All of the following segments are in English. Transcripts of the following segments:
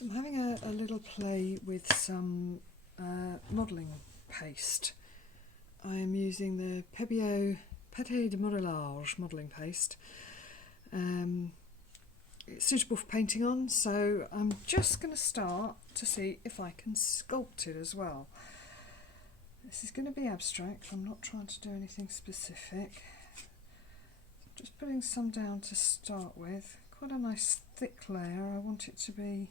So I'm having a little play with some modelling paste. I'm using the Pebeo Modelling modelling paste. It's suitable for painting on, so I'm just going to start to see if I can sculpt it as well. This is going to be abstract, I'm not trying to do anything specific. Just putting some down to start with. Quite a nice thick layer. I want it to be...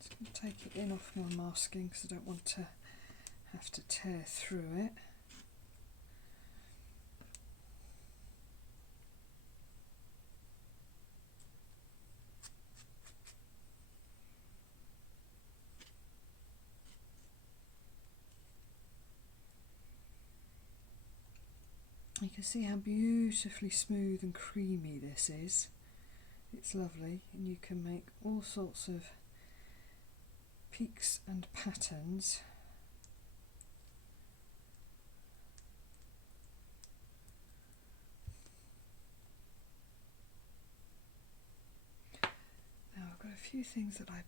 Just going to take it in off my masking because I don't want to have to tear through it. You can see how beautifully smooth and creamy this is. It's lovely, and you can make all sorts of peaks and patterns. Now I've got a few things that I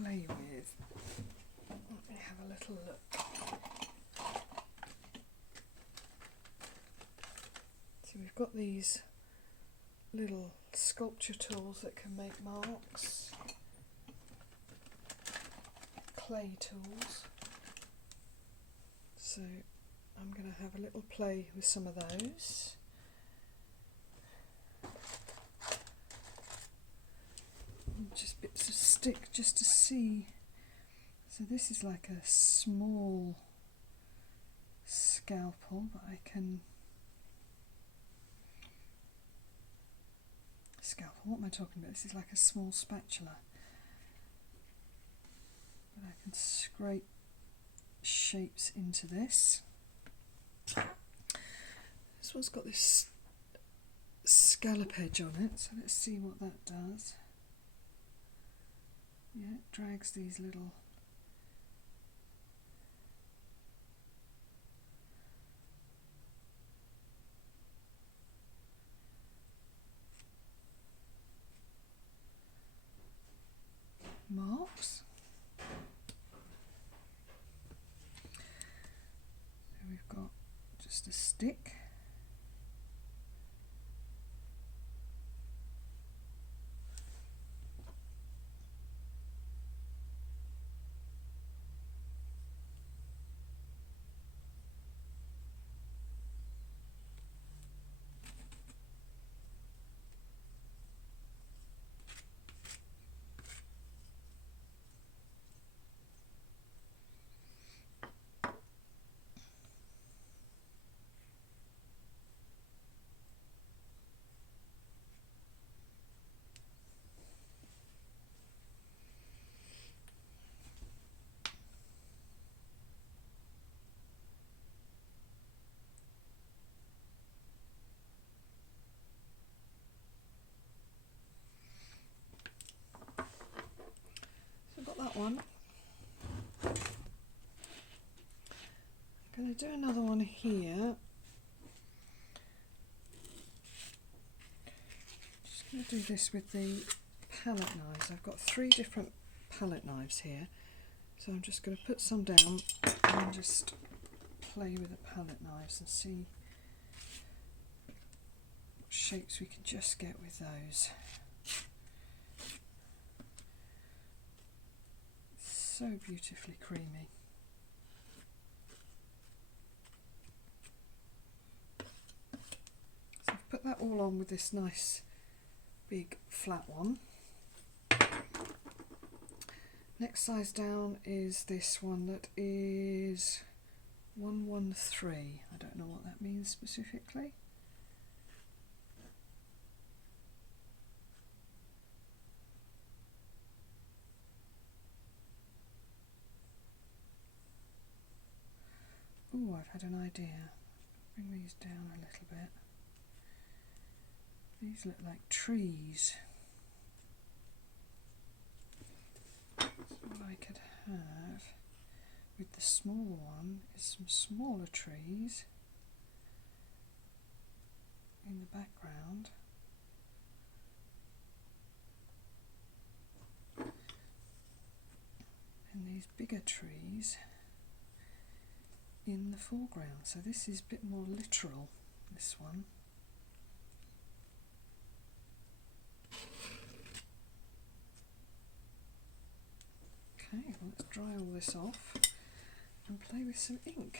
play with. Let me have a little look. So we've got these little sculpture tools that can make marks, clay tools. So I'm going to have a little play with some of those. And just bits of stick just to see. So this is like a small scalpel, but I can... Scalpel, what am I talking about? This is like a small spatula. But I can scrape shapes into this. This one's got this scallop edge on it, so let's see what that does. Yeah, it drags these little marks. So we've got just a stick. That one. I'm going to do another one here. Just going to do this with the palette knives. I've got 3 different palette knives here, so I'm just going to put some down and just play with the palette knives and see what shapes we can just get with those. So beautifully creamy. So I've put that all on with this nice big flat one. Next size down is this one that is 113. I don't know what that means specifically. Oh, I've had an idea. Bring these down a little bit. These look like trees. So what I could have with the small one is some smaller trees in the background. bigger trees in the foreground. So this is a bit more literal, this one. Okay, well, let's dry all this off and play with some ink.